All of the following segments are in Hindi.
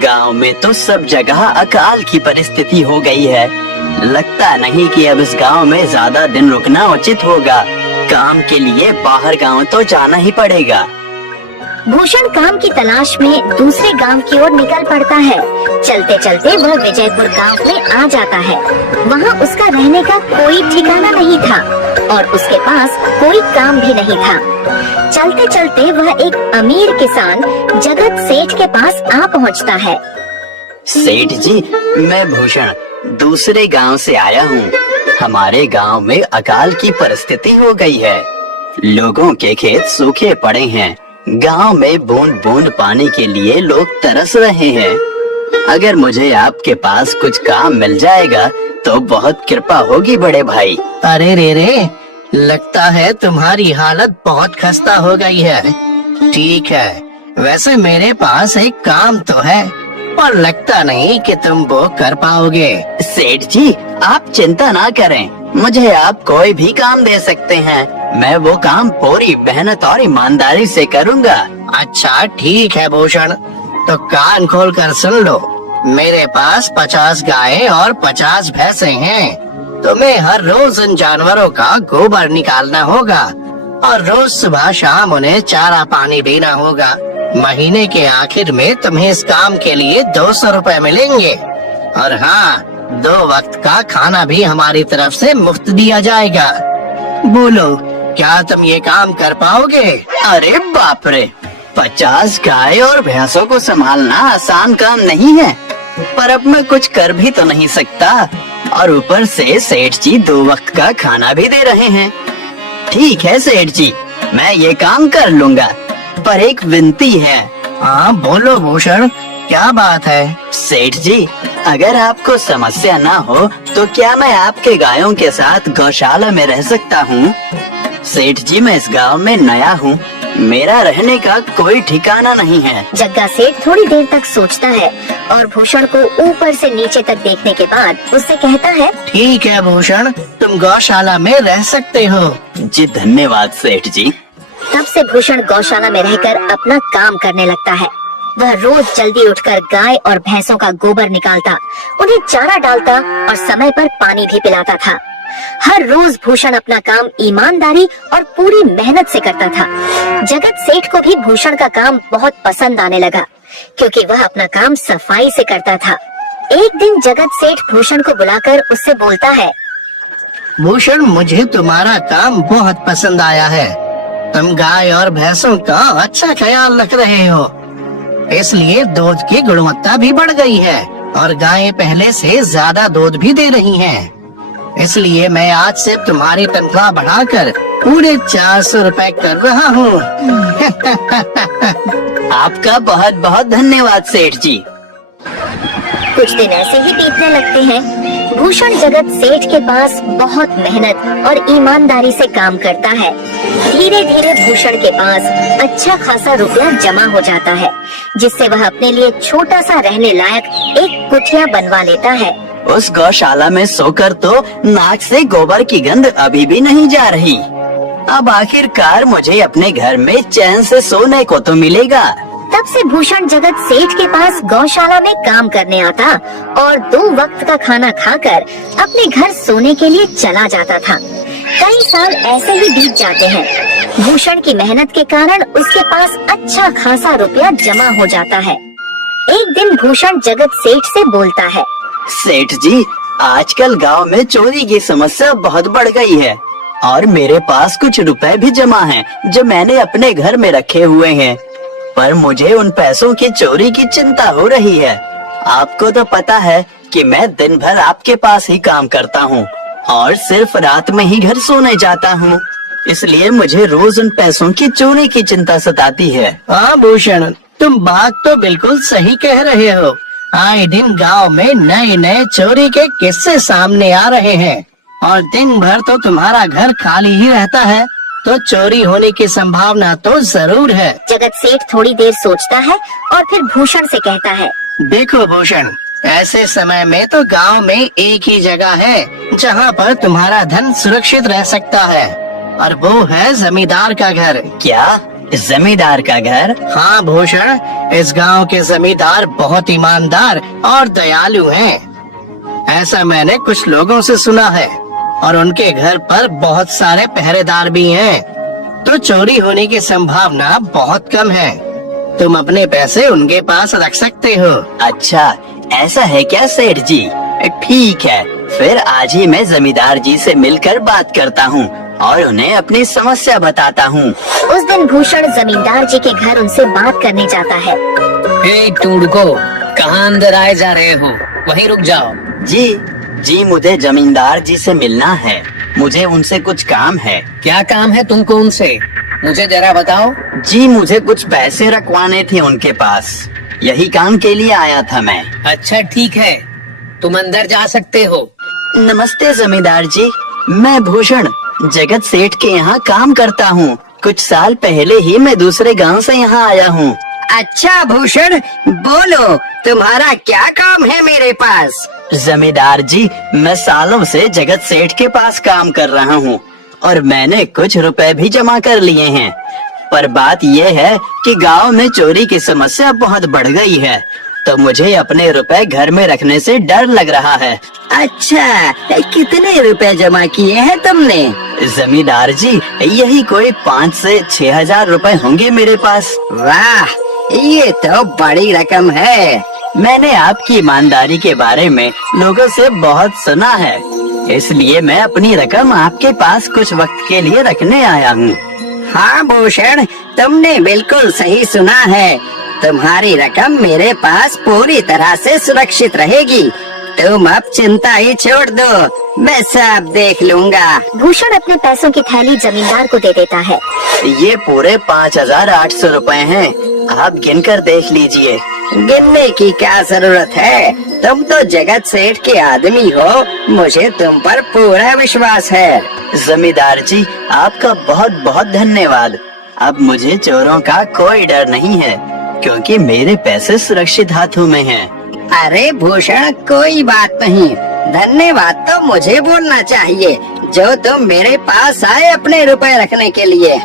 गांव में तो सब जगह अकाल की परिस्थिति हो गई है। लगता नहीं कि अब इस गांव में ज्यादा दिन रुकना उचित होगा। काम के लिए बाहर गांव तो जाना ही पड़ेगा। भूषण काम की तलाश में दूसरे गांव की ओर निकल पड़ता है। चलते चलते वह विजयपुर गांव में आ जाता है। वहां उसका रहने का कोई ठिकाना नहीं था और उसके पास कोई काम भी नहीं था। चलते चलते वह एक अमीर किसान जगत सेठ के पास आ पहुंचता है। सेठ जी, मैं भूषण दूसरे गांव से आया हूँ। हमारे गांव में अकाल की परिस्थिति हो गई है। लोगों के खेत सूखे पड़े हैं। गांव में बूंद बूंद पानी के लिए लोग तरस रहे हैं। अगर मुझे आपके पास कुछ काम मिल जाएगा तो बहुत कृपा होगी बड़े भाई। अरे रे, लगता है तुम्हारी हालत बहुत खस्ता हो गई है। ठीक है, वैसे मेरे पास एक काम तो है और लगता नहीं कि तुम वो कर पाओगे। सेठ जी, आप चिंता ना करें, मुझे आप कोई भी काम दे सकते हैं। मैं वो काम पूरी मेहनत और ईमानदारी से करूँगा। अच्छा ठीक है भूषण, तो कान खोल कर सुन लो। मेरे पास 50 गायें और 50 भैंसे हैं। तुम्हें हर रोज इन जानवरों का गोबर निकालना होगा और रोज सुबह शाम उन्हें चारा पानी देना होगा। महीने के आखिर में तुम्हें इस काम के लिए 200 रुपए मिलेंगे और हाँ, 2 वक्त का खाना भी हमारी तरफ से मुफ्त दिया जाएगा। बोलो, क्या तुम ये काम कर पाओगे? अरे बाप रे, 50 गाय और भैंसों को संभालना आसान काम नहीं है, पर अब मैं कुछ कर भी तो नहीं सकता और ऊपर से सेठ जी 2 वक्त का खाना भी दे रहे हैं। ठीक है सेठ जी, मैं ये काम कर लूँगा, पर एक विनती है। हाँ बोलो भूषण, क्या बात है? सेठ जी, अगर आपको समस्या ना हो तो क्या मैं आपके गायों के साथ गौशाला में रह सकता हूँ? सेठ जी, मैं इस गांव में नया हूँ, मेरा रहने का कोई ठिकाना नहीं है। जग्गा सेठ थोड़ी देर तक सोचता है और भूषण को ऊपर से नीचे तक देखने के बाद उससे कहता है, ठीक है भूषण, तुम गौशाला में रह सकते हो। जी धन्यवाद सेठ जी। तब से भूषण गौशाला में रहकर अपना काम करने लगता है। वह रोज जल्दी उठकर गाय और भैंसों का गोबर निकालता, उन्हें चारा डालता और समय पर पानी भी पिलाता था। हर रोज भूषण अपना काम ईमानदारी और पूरी मेहनत से करता था। जगत सेठ को भी भूषण का काम बहुत पसंद आने लगा, क्योंकि वह अपना काम सफाई से करता था। एक दिन जगत सेठ भूषण को बुलाकर उससे बोलता है, भूषण, मुझे तुम्हारा काम बहुत पसंद आया है। तुम गाय और भैंसों का अच्छा ख्याल रख रहे हो, इसलिए दूध की गुणवत्ता भी बढ़ गई है और गायें पहले से ज्यादा दूध भी दे रही हैं। इसलिए मैं आज से तुम्हारी तनख्वाह बढ़ाकर पूरे 400 रुपए कर रहा हूँ। आपका बहुत बहुत धन्यवाद सेठ जी। कुछ दिन ऐसे ही बीतने लगते हैं। भूषण जगत सेठ के पास बहुत मेहनत और ईमानदारी से काम करता है। धीरे धीरे भूषण के पास अच्छा खासा रुपया जमा हो जाता है, जिससे वह अपने लिए छोटा सा रहने लायक एक कुटिया बनवा लेता है। उस गौशाला में सोकर तो नाक से गोबर की गंध अभी भी नहीं जा रही। अब आखिरकार मुझे अपने घर में चैन से सोने को तो मिलेगा। तब से भूषण जगत सेठ के पास गौशाला में काम करने आता और 2 वक्त का खाना खाकर अपने घर सोने के लिए चला जाता था। कई साल ऐसे ही बीत जाते हैं। भूषण की मेहनत के कारण उसके पास अच्छा खासा रुपया जमा हो जाता है। एक दिन भूषण जगत सेठ से बोलता है, सेठ जी, आजकल गांव में चोरी की समस्या बहुत बढ़ गई है और मेरे पास कुछ रुपए भी जमा हैं जो मैंने अपने घर में रखे हुए हैं, पर मुझे उन पैसों की चोरी की चिंता हो रही है। आपको तो पता है कि मैं दिन भर आपके पास ही काम करता हूँ और सिर्फ रात में ही घर सोने जाता हूँ, इसलिए मुझे रोज उन पैसों की चोरी की चिंता सताती है। हाँ भूषण, तुम बात तो बिल्कुल सही कह रहे हो। आए दिन गांव में नए नए चोरी के किस्से सामने आ रहे हैं और दिन भर तो तुम्हारा घर खाली ही रहता है, तो चोरी होने की संभावना तो जरूर है। जगत सेठ थोड़ी देर सोचता है और फिर भूषण से कहता है, देखो भूषण, ऐसे समय में तो गांव में एक ही जगह है जहाँ पर तुम्हारा धन सुरक्षित रह सकता है, और वो है जमींदार का घर। क्या जमींदार का घर? हाँ भूषण, इस गांव के जमींदार बहुत ईमानदार और दयालु हैं। ऐसा मैंने कुछ लोगों से सुना है, और उनके घर पर बहुत सारे पहरेदार भी हैं, तो चोरी होने की संभावना बहुत कम है। तुम अपने पैसे उनके पास रख सकते हो। अच्छा, ऐसा है क्या सेठ जी? ठीक है, फिर आज ही मैं जमींदार जी से मिलकर बात करता हूँ और उन्हें अपनी समस्या बताता हूँ। उस दिन भूषण जमींदार जी के घर उनसे बात करने जाता है। हे टूडको, कहाँ अंदर आए जा रहे हो? वहीं रुक जाओ। जी, मुझे जमींदार जी से मिलना है। मुझे उनसे कुछ काम है। क्या काम है तुमको उनसे? मुझे जरा बताओ। जी, मुझे कुछ पैसे रखवाने थे उनके पास, यही काम के लिए आया था मैं। अच्छा ठीक है, तुम अंदर जा सकते हो। नमस्ते जमींदार जी, मैं भूषण जगत सेठ के यहाँ काम करता हूँ। कुछ साल पहले ही मैं दूसरे गांव से यहाँ आया हूँ। अच्छा भूषण, बोलो तुम्हारा क्या काम है मेरे पास? जमींदार जी, मैं सालों से जगत सेठ के पास काम कर रहा हूँ और मैंने कुछ रुपए भी जमा कर लिए हैं। पर बात यह है कि गांव में चोरी की समस्या बहुत बढ़ गई है, तो मुझे अपने रुपए घर में रखने से डर लग रहा है। अच्छा, कितने रुपए जमा किए हैं तुमने? जमींदार जी, यही कोई 5 से 6 हजार रुपए होंगे मेरे पास। वाह, ये तो बड़ी रकम है। मैंने आपकी ईमानदारी के बारे में लोगों से बहुत सुना है, इसलिए मैं अपनी रकम आपके पास कुछ वक्त के लिए रखने आया हूँ। हाँ भूषण, तुमने बिल्कुल सही सुना है। तुम्हारी रकम मेरे पास पूरी तरह से सुरक्षित रहेगी। तुम अब चिंता ही छोड़ दो, मैं सब देख लूँगा। भूषण अपने पैसों की थैली जमींदार को दे देता है। ये पूरे 5,800 रुपए हैं, आप गिनकर देख लीजिए। गिनने की क्या जरूरत है? तुम तो जगत सेठ के आदमी हो, मुझे तुम पर पूरा विश्वास है। जमींदार जी, आपका बहुत बहुत धन्यवाद। अब मुझे चोरों का कोई डर नहीं है, क्योंकि मेरे पैसे सुरक्षित हाथों में हैं। अरे भूषण, कोई बात नहीं, धन्यवाद तो मुझे बोलना चाहिए, जो तुम मेरे पास आए अपने रुपए रखने के लिए।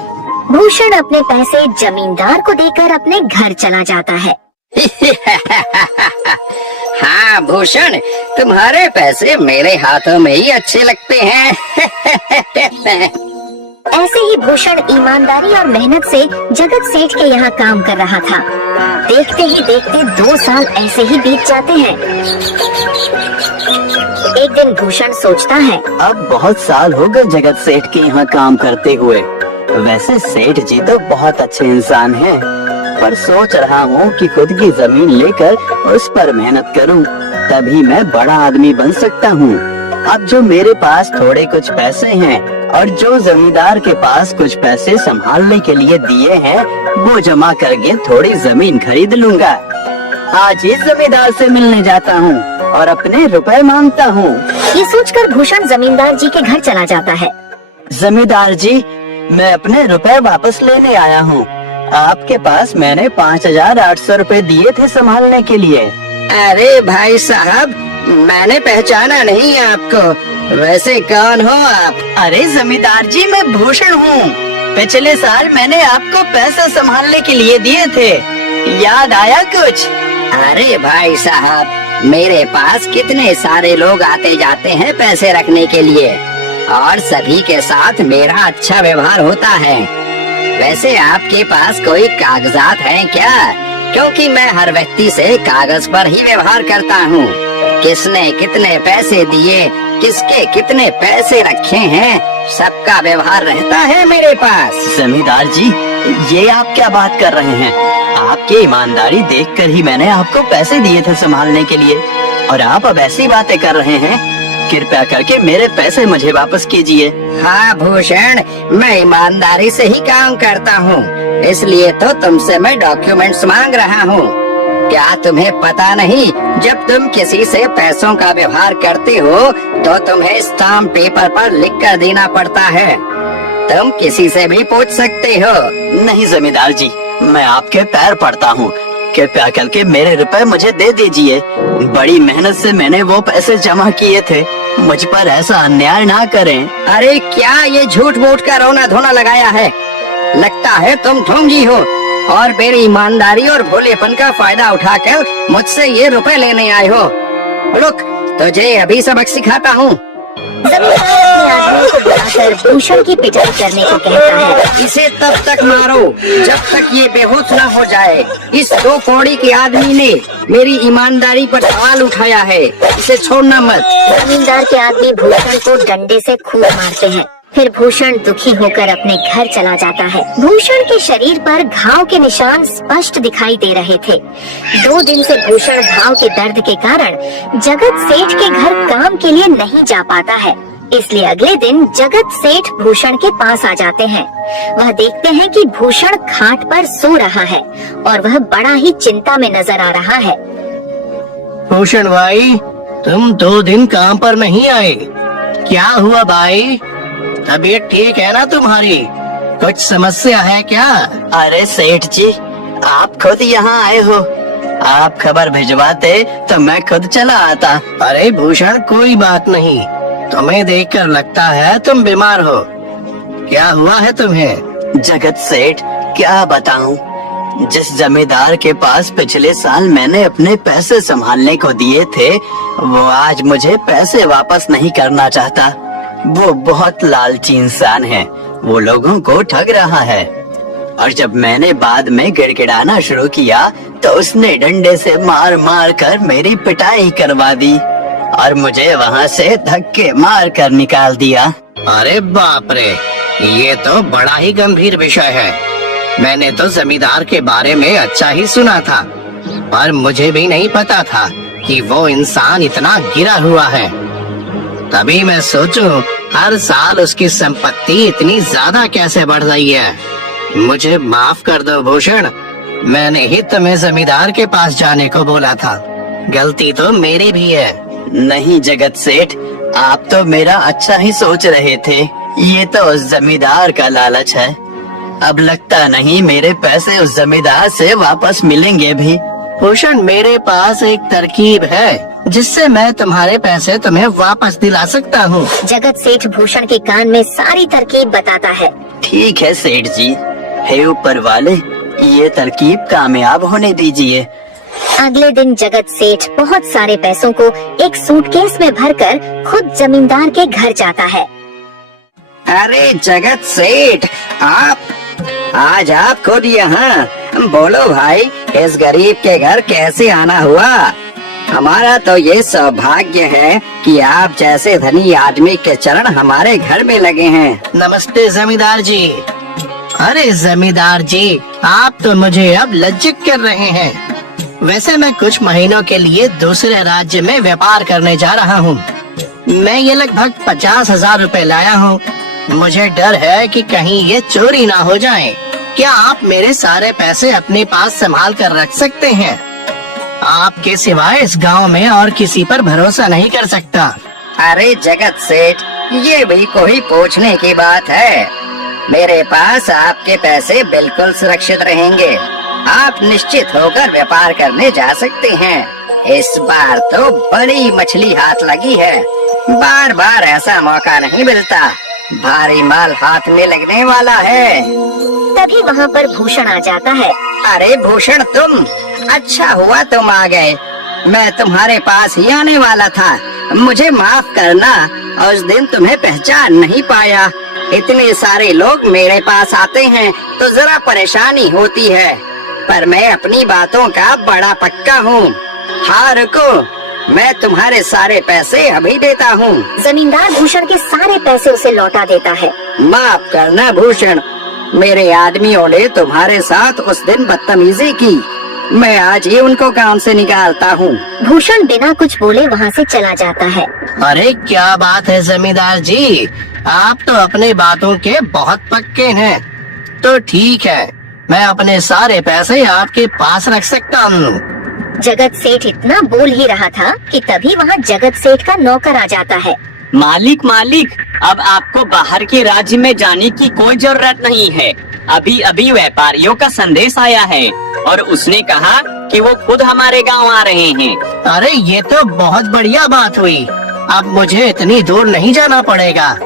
भूषण अपने पैसे जमींदार को देकर अपने घर चला जाता है। हाँ भूषण, तुम्हारे पैसे मेरे हाथों में ही अच्छे लगते हैं। ऐसे ही भूषण ईमानदारी और मेहनत से जगत सेठ के यहाँ काम कर रहा था। देखते ही देखते 2 साल ऐसे ही बीत जाते हैं। एक दिन भूषण सोचता है, अब बहुत साल हो गए जगत सेठ के यहाँ काम करते हुए। वैसे सेठ जी तो बहुत अच्छे इंसान हैं, पर सोच रहा हूँ कि खुद की जमीन लेकर उस पर मेहनत करूँ, तभी मैं बड़ा आदमी बन सकता हूँ। अब जो मेरे पास थोड़े कुछ पैसे हैं और जो जमींदार के पास कुछ पैसे संभालने के लिए दिए हैं, वो जमा करके थोड़ी जमीन खरीद लूँगा। आज ही जमींदार से मिलने जाता हूँ और अपने रुपए मांगता हूँ। ये सोचकर भूषण जमींदार जी के घर चला जाता है। जमींदार जी, मैं अपने रुपए वापस लेने आया हूँ। आपके पास मैंने 5,800 रुपए दिए थे संभालने के लिए। अरे भाई साहब, मैंने पहचाना नहीं आपको। वैसे कौन हो आप? अरे जमींदार जी, मैं भूषण हूँ। पिछले साल मैंने आपको पैसे संभालने के लिए दिए थे, याद आया कुछ? अरे भाई साहब, मेरे पास कितने सारे लोग आते जाते हैं पैसे रखने के लिए, और सभी के साथ मेरा अच्छा व्यवहार होता है। वैसे आपके पास कोई कागजात हैं क्या? क्योंकि मैं हर व्यक्ति से कागज पर ही व्यवहार करता हूँ। किसने कितने पैसे दिए, किसके कितने पैसे रखे हैं, सबका व्यवहार रहता है मेरे पास। जमींदार जी, ये आप क्या बात कर रहे हैं? आपकी ईमानदारी देखकर ही मैंने आपको पैसे दिए थे संभालने के लिए, और आप अब ऐसी बातें कर रहे हैं। कृपया करके मेरे पैसे मुझे वापस कीजिए। हाँ भूषण, मैं ईमानदारी से ही काम करता हूँ, इसलिए तो तुमसे मैं डॉक्यूमेंट्स मांग रहा हूँ। क्या तुम्हें पता नहीं, जब तुम किसी से पैसों का व्यवहार करते हो तो तुम्हें स्टाम्प पेपर पर लिख कर देना पड़ता है। तुम किसी से भी पूछ सकते हो। नहीं जमींदार जी, मैं आपके पैर पड़ता हूँ, कृपया करके मेरे रुपए मुझे दे दीजिए। बड़ी मेहनत से मैंने वो पैसे जमा किए थे, मुझ पर ऐसा अन्याय ना करें। अरे क्या ये झूठ मूठ का रोना धोना लगाया है? लगता है तुम ढोंगी हो और मेरी ईमानदारी और भोलेपन का फायदा उठाकर मुझसे ये रुपए लेने आए हो। रुक, तुझे अभी सबक सिखाता हूँ। जमींदार अपने आदमी को बुलाकर भूषण की पिटाई करने को कहता है। इसे तब तक मारो जब तक ये बेहोश न हो जाए। इस 2 कौड़ी के आदमी ने मेरी ईमानदारी पर सवाल उठाया है, इसे छोड़ना मत। जमींदार के आदमी भूषण को डंडे से खूब मारते हैं। फिर भूषण दुखी होकर अपने घर चला जाता है। भूषण के शरीर पर घाव के निशान स्पष्ट दिखाई दे रहे थे। 2 दिन से भूषण घाव के दर्द के कारण जगत सेठ के घर काम के लिए नहीं जा पाता है। इसलिए अगले दिन जगत सेठ भूषण के पास आ जाते हैं। वह देखते हैं कि भूषण खाट पर सो रहा है और वह बड़ा ही चिंता में नजर आ रहा है। भूषण भाई, तुम 2 दिन काम पर नहीं आए, क्या हुआ भाई? तबीयत ठीक है ना तुम्हारी? कुछ समस्या है क्या? अरे सेठ जी, आप खुद यहाँ आए हो। आप खबर भिजवाते तो मैं खुद चला आता। अरे भूषण, कोई बात नहीं, तुम्हें देखकर लगता है तुम बीमार हो। क्या हुआ है तुम्हें? जगत सेठ, क्या बताऊं, जिस जमींदार के पास पिछले साल मैंने अपने पैसे संभालने को दिए थे, वो आज मुझे पैसे वापस नहीं करना चाहता। वो बहुत लालची इंसान है, वो लोगों को ठग रहा है। और जब मैंने बाद में गिड़गिड़ाना शुरू किया तो उसने डंडे से मार मार कर मेरी पिटाई करवा दी और मुझे वहाँ से धक्के मार कर निकाल दिया। अरे बाप रे, ये तो बड़ा ही गंभीर विषय है। मैंने तो जमींदार के बारे में अच्छा ही सुना था, पर मुझे भी नहीं पता था कि वो इंसान इतना गिरा हुआ है। तभी मैं सोचूं हर साल उसकी संपत्ति इतनी ज्यादा कैसे बढ़ रही है। मुझे माफ कर दो भूषण, मैंने ही तुम्हें जमींदार के पास जाने को बोला था। गलती तो मेरी भी है। नहीं जगत सेठ, आप तो मेरा अच्छा ही सोच रहे थे। ये तो उस जमींदार का लालच है। अब लगता नहीं मेरे पैसे उस जमींदार से वापस मिलेंगे भी। भूषण, मेरे पास एक तरकीब है जिससे मैं तुम्हारे पैसे तुम्हें वापस दिला सकता हूँ। जगत सेठ भूषण के कान में सारी तरकीब बताता है। ठीक है सेठ जी, हे ऊपर वाले, ये तरकीब कामयाब होने दीजिए। अगले दिन जगत सेठ बहुत सारे पैसों को एक सूटकेस में भरकर खुद जमींदार के घर जाता है। अरे जगत सेठ, आज आप खुद यहाँ? बोलो भाई, इस गरीब के घर कैसे आना हुआ? हमारा तो ये सौभाग्य है कि आप जैसे धनी आदमी के चरण हमारे घर में लगे हैं। नमस्ते जमींदार जी। अरे जमींदार जी, आप तो मुझे अब लज्जित कर रहे हैं। वैसे मैं कुछ महीनों के लिए दूसरे राज्य में व्यापार करने जा रहा हूँ। मैं ये लगभग 50,000 रुपए लाया हूँ। मुझे डर है कि कहीं ये चोरी ना हो जाए। क्या आप मेरे सारे पैसे अपने पास संभाल कर रख सकते हैं? आपके सिवाय इस गांव में और किसी पर भरोसा नहीं कर सकता। अरे जगत सेठ, ये भी कोई पूछने की बात है? मेरे पास आपके पैसे बिल्कुल सुरक्षित रहेंगे। आप निश्चित होकर व्यापार करने जा सकते हैं। इस बार तो बड़ी मछली हाथ लगी है। बार बार ऐसा मौका नहीं मिलता। भारी माल हाथ में लगने वाला है। तभी वहाँ पर भूषण आ जाता है। अरे भूषण, तुम? अच्छा हुआ तुम आ गए। मैं तुम्हारे पास ही आने वाला था। मुझे माफ करना, उस दिन तुम्हें पहचान नहीं पाया। इतने सारे लोग मेरे पास आते हैं तो जरा परेशानी होती है, पर मैं अपनी बातों का बड़ा पक्का हूँ। हाँ रुको, मैं तुम्हारे सारे पैसे अभी देता हूँ। जमींदार भूषण के सारे पैसे उसे लौटा देता है। माफ करना भूषण, मेरे आदमियों ने तुम्हारे साथ उस दिन बदतमीजी की। मैं आज ही उनको काम से निकालता हूँ। भूषण बिना कुछ बोले वहाँ से चला जाता है। अरे क्या बात है जमींदार जी, आप तो अपने बातों के बहुत पक्के हैं। तो ठीक है, मैं अपने सारे पैसे आपके पास रख सकता हूँ। जगत सेठ इतना बोल ही रहा था कि तभी वहाँ जगत सेठ का नौकर आ जाता है। मालिक, अब आपको बाहर के राज्य में जाने की कोई जरूरत नहीं है। अभी अभी व्यापारियों का संदेश आया है और उसने कहा कि वो खुद हमारे गांव आ रहे हैं। अरे ये तो बहुत बढ़िया बात हुई। अब मुझे इतनी दूर नहीं जाना पड़ेगा।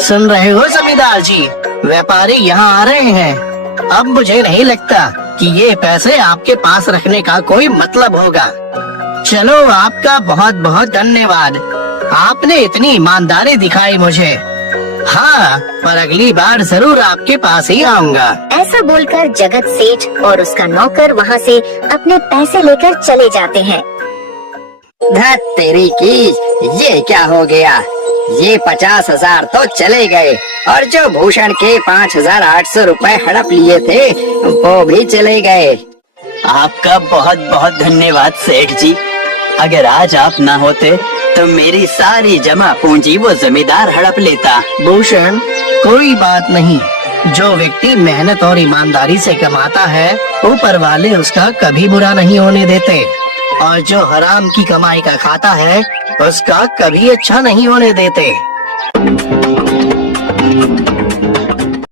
सुन रहे हो जमींदार जी, व्यापारी यहाँ आ रहे हैं। अब मुझे नहीं लगता कि ये पैसे आपके पास रखने का कोई मतलब होगा। चलो, आपका बहुत बहुत धन्यवाद। आपने इतनी ईमानदारी दिखाई मुझे। हाँ, पर अगली बार जरूर आपके पास ही आऊँगा। ऐसा बोलकर जगत सेठ और उसका नौकर वहाँ से अपने पैसे लेकर चले जाते हैं। धत तेरी की, ये क्या हो गया? ये 50,000 तो चले गए और जो भूषण के 5,800 रुपए हड़प लिए थे वो भी चले गए। आपका बहुत बहुत धन्यवाद सेठ जी। अगर आज आप ना होते तो मेरी सारी जमा पूंजी वो जमींदार हड़प लेता। भूषण, कोई बात नहीं। जो व्यक्ति मेहनत और ईमानदारी से कमाता है, ऊपर वाले उसका कभी बुरा नहीं होने देते। और जो हराम की कमाई का खाता है, उसका कभी अच्छा नहीं होने देते।